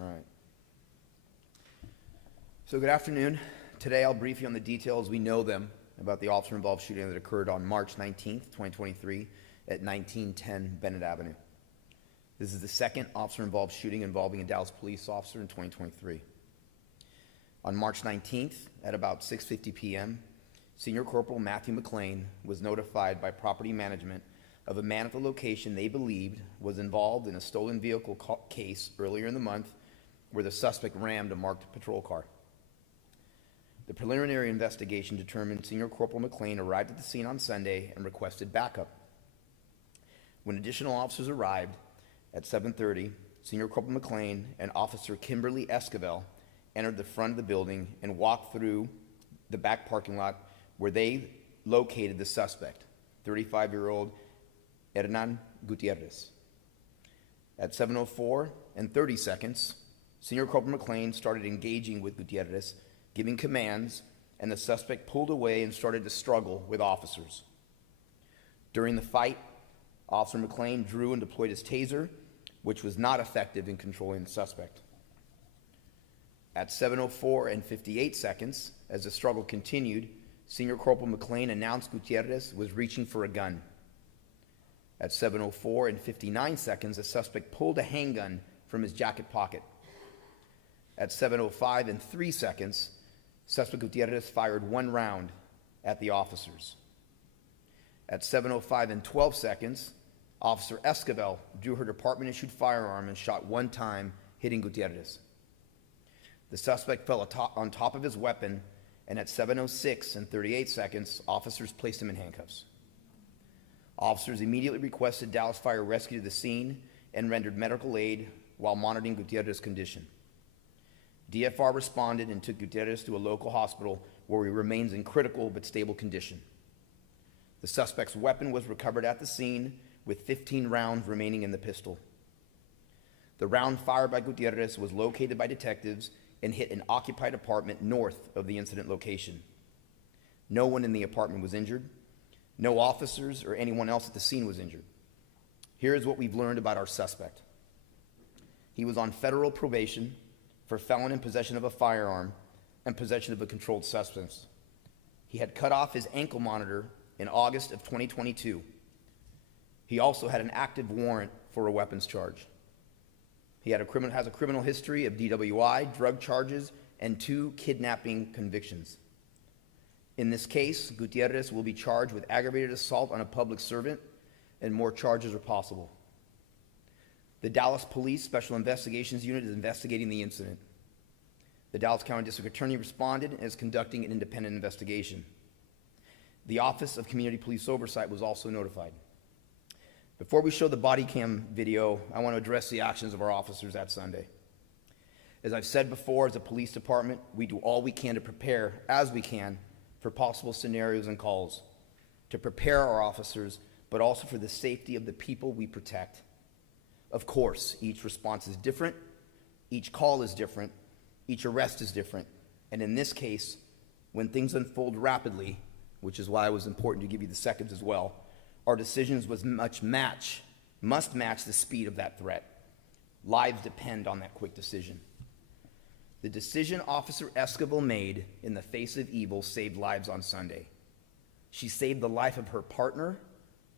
All right. So good afternoon. Today I'll brief you on the details we know them about the officer-involved shooting that occurred on March 19th, 2023 at 1910 Bennett Avenue. This is the second officer-involved shooting involving a Dallas police officer in 2023. On March 19th at about 6:50 p.m., Senior Corporal Matthew McLean was notified by property management of a man at the location they believed was involved in a stolen vehicle case earlier in the month where the suspect rammed a marked patrol car. The preliminary investigation determined Senior Corporal McLean arrived at the scene on Sunday and requested backup. When additional officers arrived at 7:30, Senior Corporal McLean and Officer Kimberly Esquivel entered the front of the building and walked through the back parking lot where they located the suspect, 35-year-old Hernan Gutierrez. At 7:04 and 30 seconds, Senior Corporal McLean started engaging with Gutierrez, giving commands, and the suspect pulled away and started to struggle with officers. During the fight, Officer McLean drew and deployed his taser, which was not effective in controlling the suspect. At 7:04 and 58 seconds, as the struggle continued, Senior Corporal McLean announced Gutierrez was reaching for a gun. At 7:04 and 59 seconds, the suspect pulled a handgun from his jacket pocket. At 7:05 and 3 seconds, suspect Gutierrez fired one round at the officers. At 7:05 and 12 seconds, Officer Esquivel drew her department-issued firearm and shot one time, hitting Gutierrez. The suspect fell on top of his weapon, and at 7:06 and 38 seconds, officers placed him in handcuffs. Officers immediately requested Dallas Fire Rescue to the scene and rendered medical aid while monitoring Gutierrez's condition. DFR responded and took Gutierrez to a local hospital where he remains in critical but stable condition. The suspect's weapon was recovered at the scene with 15 rounds remaining in the pistol. The round fired by Gutierrez was located by detectives and hit an occupied apartment north of the incident location. No one in the apartment was injured. No officers or anyone else at the scene was injured. Here is what we've learned about our suspect. He was on federal probation for felon in possession of a firearm and possession of a controlled substance. He had cut off his ankle monitor in August of 2022. He also had an active warrant for a weapons charge. He has a criminal history of DWI, drug charges, and 2 kidnapping convictions. In this case, Gutierrez will be charged with aggravated assault on a public servant, and more charges are possible. The Dallas Police Special Investigations Unit is investigating the incident. The Dallas County District Attorney responded and is conducting an independent investigation. The Office of Community Police Oversight was also notified. Before we show the body cam video, I want to address the actions of our officers that Sunday. As I've said before, as a police department, we do all we can to prepare, as we can, for possible scenarios and calls, to prepare our officers, but also for the safety of the people we protect. Of course, each response is different, each call is different, each arrest is different, and in this case, when things unfold rapidly, which is why it was important to give you the seconds as well, our decisions must match the speed of that threat. Lives depend on that quick decision. The decision Officer Esquivel made in the face of evil saved lives on Sunday. She saved the life of her partner,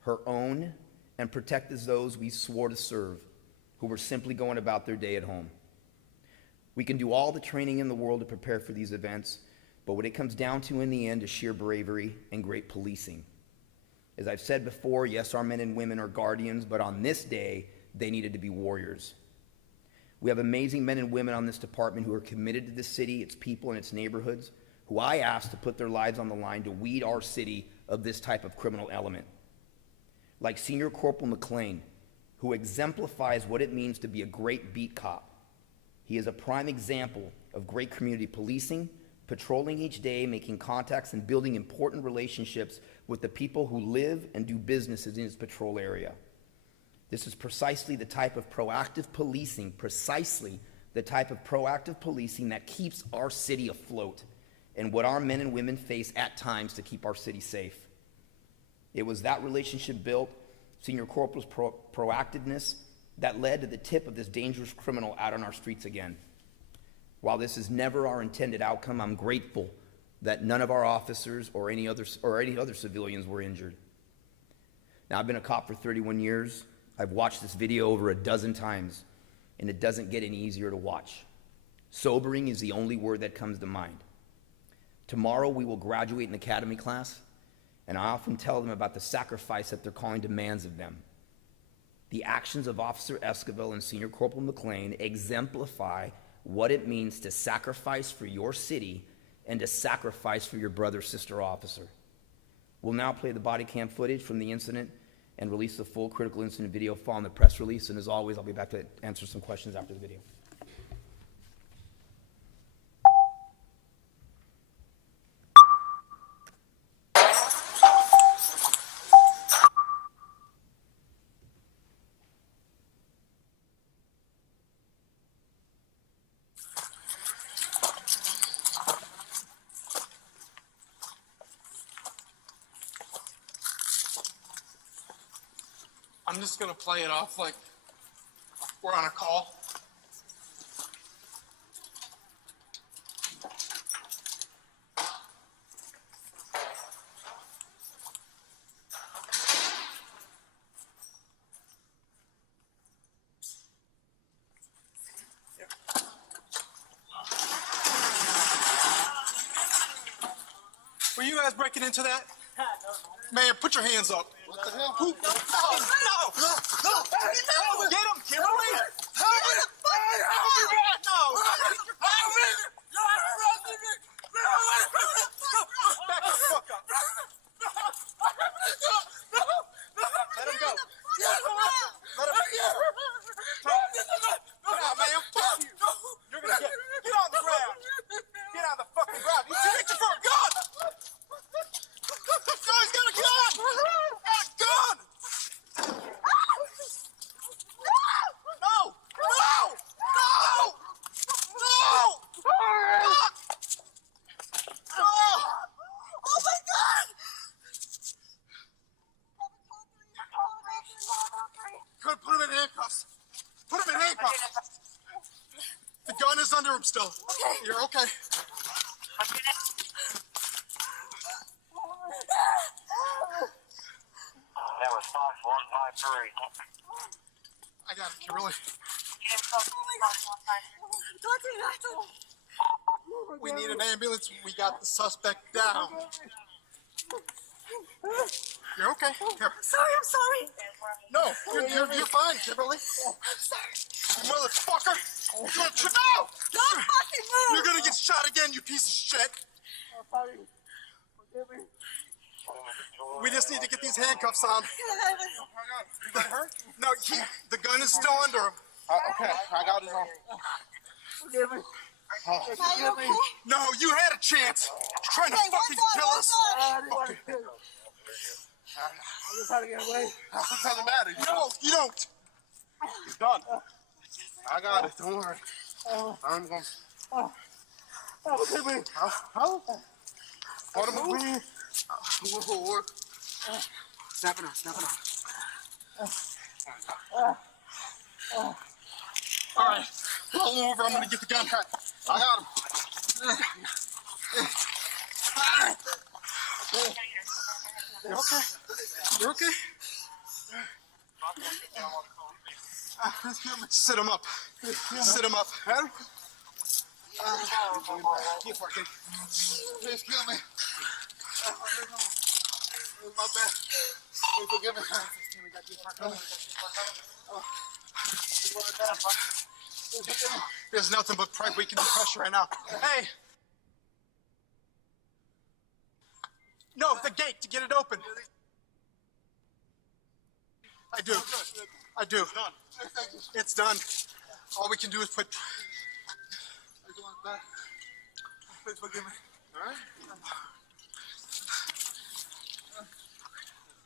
her own, and protected those we swore to serve, who were simply going about their day at home. We can do all the training in the world to prepare for these events, but what it comes down to in the end is sheer bravery and great policing. As I've said before, yes, our men and women are guardians, but on this day, they needed to be warriors. We have amazing men and women on this department who are committed to the city, its people, and its neighborhoods, who I asked to put their lives on the line to weed our city of this type of criminal element. Like Senior Corporal McLean, who exemplifies what it means to be a great beat cop. He is a prime example of great community policing, patrolling each day, making contacts, and building important relationships with the people who live and do businesses in his patrol area. This is precisely the type of proactive policing that keeps our city afloat and what our men and women face at times to keep our city safe. It was that relationship built, Senior Corporal's proactiveness, that led to the tip of this dangerous criminal out on our streets again. While this is never our intended outcome, I'm grateful that none of our officers or any other civilians were injured. Now, I've been a cop for 31 years. I've watched this video over a dozen times, and it doesn't get any easier to watch. Sobering is the only word that comes to mind. Tomorrow, we will graduate an academy class, and I often tell them about the sacrifice that their calling demands of them. The actions of Officer Esquivel and Senior Corporal McLean exemplify what it means to sacrifice for your city and to sacrifice for your brother or sister officer. We'll now play the body cam footage from the incident and release the full critical incident video following the press release. And as always, I'll be back to answer some questions after the video. I'm just gonna play it off like we're on a call. Were you guys breaking into that? Man, put your hands up. What the hell? Who? No! Get him, Kimberly! Help me! No! Back the fuck up. Let him go. Let him go. Nah, man, fuck you. You're gonna get on the ground. Get on the fucking ground. He's reaching for a gun! This guy's got a gun! A gun! No! No! No! No! Fuck! No! Oh my God! Good, put him in handcuffs. Put him in handcuffs. The gun is under him still. Okay. You're okay. That was Fox 153. I got it, Kimberly. We need an ambulance. We got the suspect down. You're okay. Here. I'm sorry. No, you're fine, Kimberly. I'm sorry. You motherfucker. No! Don't fucking move. You're gonna get shot again, you piece of shit. We just need to get these handcuffs on. You got hurt? No, the gun is still under him. Okay, I got it on. Forgive me. Are you okay? No, you had a chance. You're trying to fucking kill us. I didn't want to kill you. I just had to get away. It doesn't matter. No, you don't. It's done. I got it. Don't worry. I'm going. Forgive me. How? What a move. Whoa. Snap it on. All right, roll him over. I'm gonna get the gun. I got him. You okay? You okay? Sit him up. Sit him up. Keep working. Please kill me. My bad. Please forgive me. There's nothing but we can do pressure right now. Hey! No, the gate to get it open. I do. It's done. All we can do is put. Please forgive me. All right?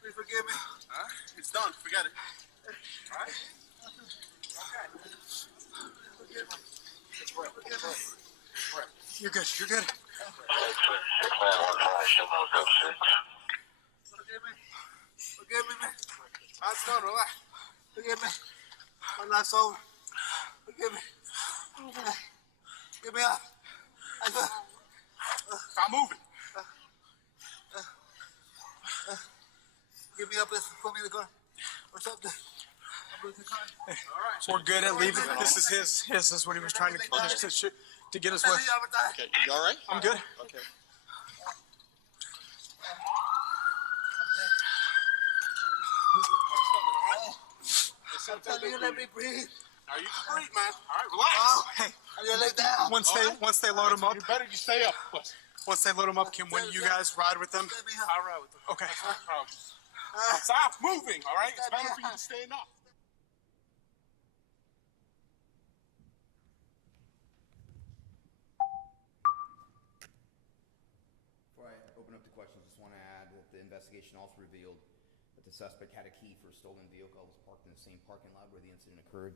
Please forgive me. All right? It's done. Forget it. All right? You're good. You're good. Forgive me, man. That's done. Relax. Forgive me. I'm not sober. Forgive me. Give me up. Stop moving. Give me up. Let's put me in the car or something. I'm losing the car. All right. We're good at leaving. This is his. This is what he was trying to get us with. Okay, you all right? I'm good. Okay. I'm telling you, let me breathe. Now you can breathe, man. All right, relax. Oh, Hey, I gotta lay down. once they load him up, You better just stay up. once they load him up, can one of you guys ride with them? Let me up. I'll ride with them. Okay. No problem. Stop moving, all right? It's better for you to stand up. Before I open up to questions, just want to add that the investigation also revealed that the suspect had a key for a stolen vehicle that was parked in the same parking lot where the incident occurred.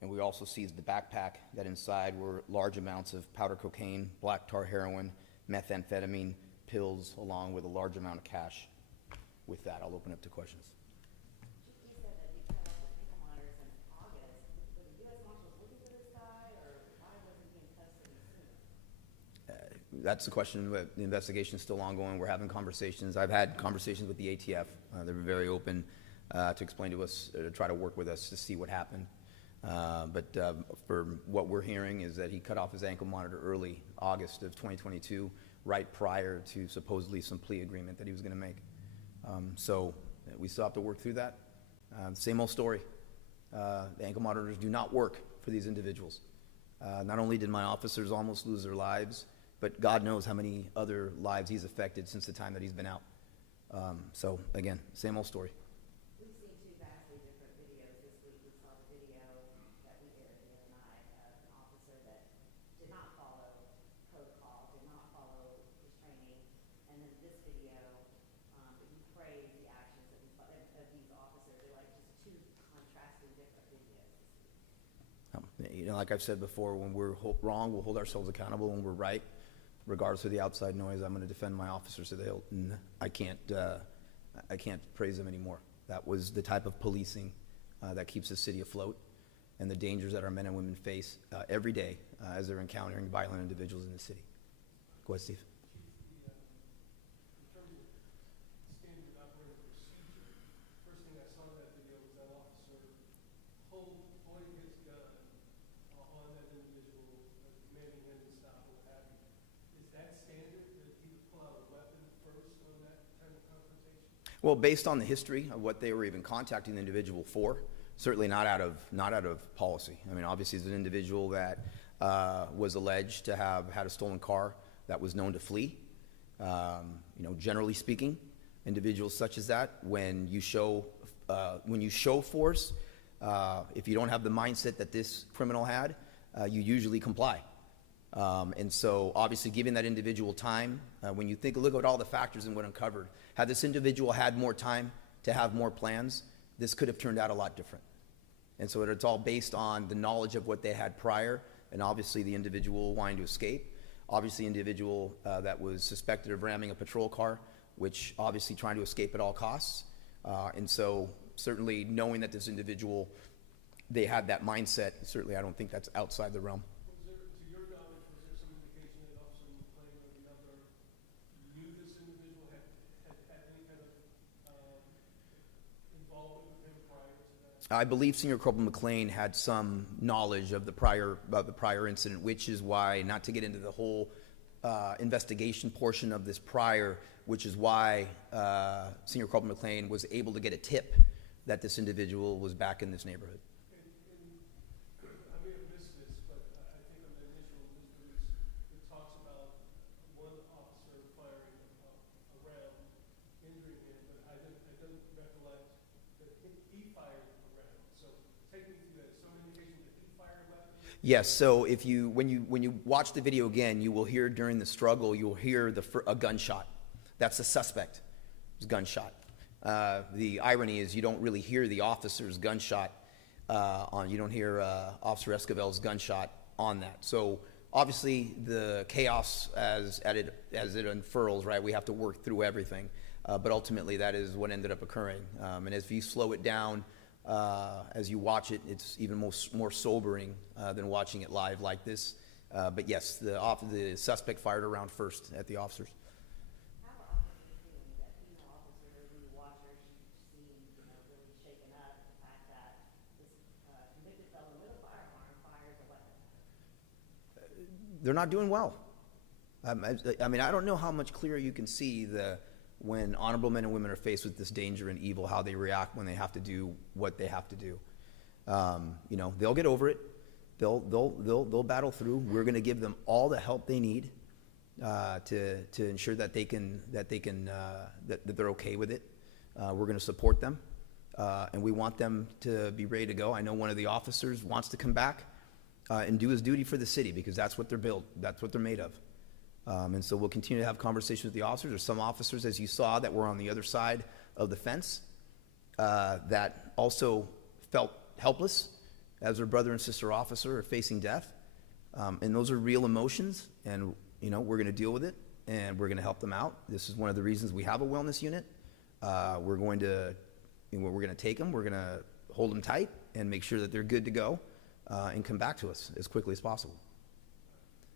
And we also seized the backpack that inside were large amounts of powder cocaine, black tar heroin, methamphetamine, pills, along with a large amount of cash. With that, I'll open up to questions. You said that you cut off the ankle monitor since August. Were the U.S. Marshals looking for this guy, or why wasn't he in custody sooner? That's the question. The investigation is still ongoing. We're having conversations. I've had conversations with the ATF. They were very open to explain to us, to try to work with us to see what happened. But for what we're hearing is that he cut off his ankle monitor early August of 2022, right prior to supposedly some plea agreement that he was going to make. So we still have to work through that. Same old story. The ankle monitors do not work for these individuals. Not only did my officers almost lose their lives, but God knows how many other lives he's affected since the time that he's been out. So again, same old story. We've seen two vastly different videos this week. We saw the video that we aired the other night of an officer that did not follow protocol, did not follow his training, and then this video that he praised the actions of these officers. They're like just two contrasting different videos this week. Like I've said before, when we're wrong, we'll hold ourselves accountable. When we're right, regardless of the outside noise, I'm going to defend my officers to the hilt, and I can't praise them anymore. That was the type of policing that keeps the city afloat, and the dangers that our men and women face every day as they're encountering violent individuals in the city. Go ahead, Steve. In terms of standard operating procedure, first thing I saw in that video was that officer pointing his gun on that individual, commanding him to stop or what have you. Is that standard that he would pull out a weapon first on that kind of confrontation? Well, based on the history of what they were even contacting the individual for, certainly not out of policy. I mean, obviously, as an individual that was alleged to have had a stolen car that was known to flee. Generally speaking, individuals such as that, when you show force, if you don't have the mindset that this criminal had, you usually comply. And so, obviously, giving that individual time, when you look at all the factors and what uncovered, had this individual had more time to have more plans, this could have turned out a lot different. And so it's all based on the knowledge of what they had prior, and obviously the individual wanting to escape. Obviously, individual that was suspected of ramming a patrol car, which obviously trying to escape at all costs. And so certainly knowing that this individual, they had that mindset, certainly I don't think that's outside the realm. Was there, to your knowledge, was there some indication that Officer McClain or the other knew this individual, had any kind of involvement with him prior to that? I believe Senior Corporal McLean had some knowledge of the prior incident, which is why, not to get into the whole investigation portion of this prior, which is why Senior Corporal McLean was able to get a tip that this individual was back in this neighborhood. I may have missed this, but I think on the initial news release, it talks about one officer firing a round, injuring him, but I don't recollect that he fired a round. So take me through that. Some indication that he fired a weapon? Yes. So when you watch the video again, you will hear during the struggle, you'll hear a gunshot. That's the suspect. It was gunshot. The irony is you don't really hear the officer's gunshot you don't hear Officer Esquivel's gunshot on that. So obviously the chaos as it unfurls, right? We have to work through everything, but ultimately that is what ended up occurring. And as we slow it down, As you watch it, it's even more sobering than watching it live like this. But yes, the suspect fired a round first at the officers. How often do you feel that female officers, when you watch her, she seems, really shaken up, the fact that this convicted felon with a firearm fires a weapon? They're not doing well. I mean, I don't know how much clearer you can see when honorable men and women are faced with this danger and evil, how they react when they have to do what they have to do. They'll get over it. They'll battle through. We're going to give them all the help they need to ensure that they're okay with it. We're going to support them, and we want them to be ready to go. I know one of the officers wants to come back and do his duty for the city, because that's what they're built. That's what they're made of. And so we'll continue to have conversations with the officers. There's some officers, as you saw, that were on the other side of the fence that also felt helpless as their brother and sister officer are facing death. And those are real emotions, and we're going to deal with it, and we're going to help them out. This is one of the reasons we have a wellness unit. We're going to take them, we're going to hold them tight and make sure that they're good to go and come back to us as quickly as possible.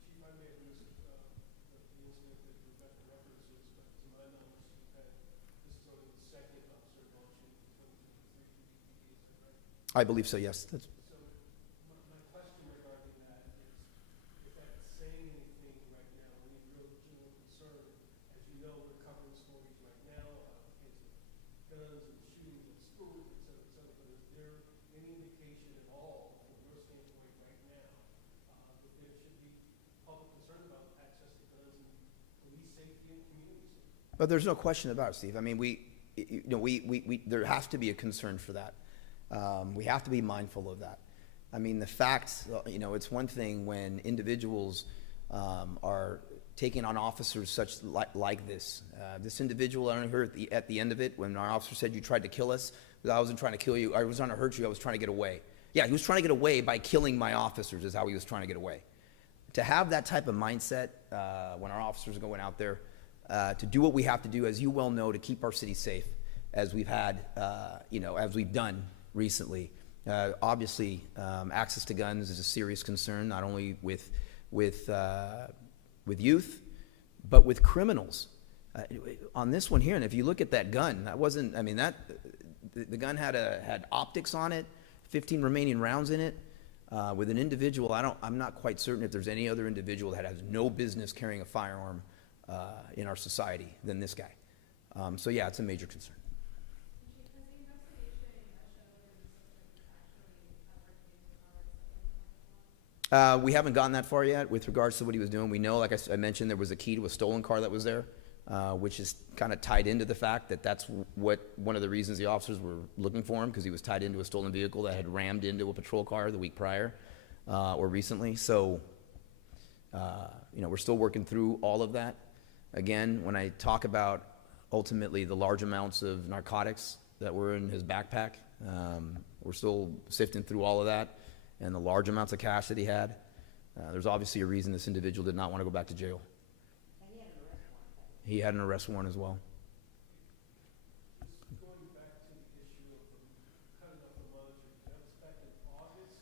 Chief, I may have missed the incident that Rebecca references, but to my knowledge, this is only the second officer launching in 2023 PPD, is that right? I believe so, yes. So my question regarding that is, if that's saying anything right now, any real general concern, as you know, we're covering stories right now about cases of guns and shootings in schools, et cetera, but is there any indication at all, from your standpoint right now, that there should be public concern about access to guns and police safety and community safety? But there's no question about it, Steve. I mean, there has to be a concern for that. We have to be mindful of that. I mean, the fact, it's one thing when individuals are taking on officers like this. This individual, I heard at the end of it, when our officer said, "You tried to kill us," I wasn't trying to kill you. I was trying to hurt you. I was trying to get away. Yeah, he was trying to get away by killing my officers is how he was trying to get away. To have that type of mindset when our officers are going out there, to do what we have to do, as you well know, to keep our city safe, as we've had, as we've done recently. Obviously, access to guns is a serious concern, not only with youth, but with criminals. On this one here, and if you look at that gun, that wasn't, I mean, the gun had optics on it, 15 remaining rounds in it. With an individual, I'm not quite certain if there's any other individual that has no business carrying a firearm in our society than this guy. So yeah, it's a major concern. We haven't gotten that far yet with regards to what he was doing. We know, like I mentioned, there was a key to a stolen car that was there, which is kind of tied into the fact that that's one of the reasons the officers were looking for him, because he was tied into a stolen vehicle that had rammed into a patrol car the week prior or recently. So, we're still working through all of that. Again, when I talk about ultimately the large amounts of narcotics that were in his backpack, we're still sifting through all of that. And the large amounts of cash that he had, there's obviously a reason this individual did not want to go back to jail. And He had an arrest warrant as well. Just going back to the issue of cutting off the monitoring, that was back in August?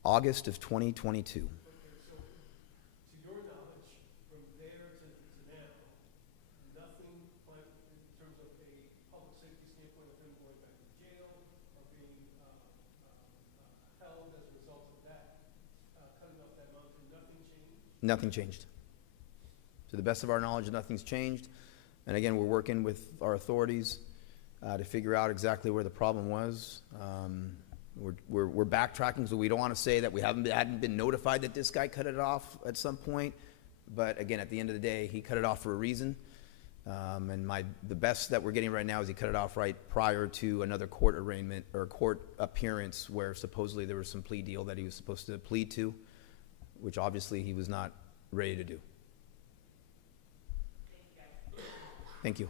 August of 2022. Okay, so to your knowledge, from there to now, nothing in terms of a public safety standpoint of him going back to jail or being held as a result of that, cutting off that monitoring, nothing changed? Nothing changed. To the best of our knowledge, nothing's changed. And again, we're working with our authorities to figure out exactly where the problem was. We're backtracking, so we don't want to say that we hadn't been notified that this guy cut it off at some point. But again, at the end of the day, he cut it off for a reason. And the best that we're getting right now is he cut it off right prior to another court arraignment or court appearance where supposedly there was some plea deal that he was supposed to plead to, which obviously he was not ready to do. Thank you.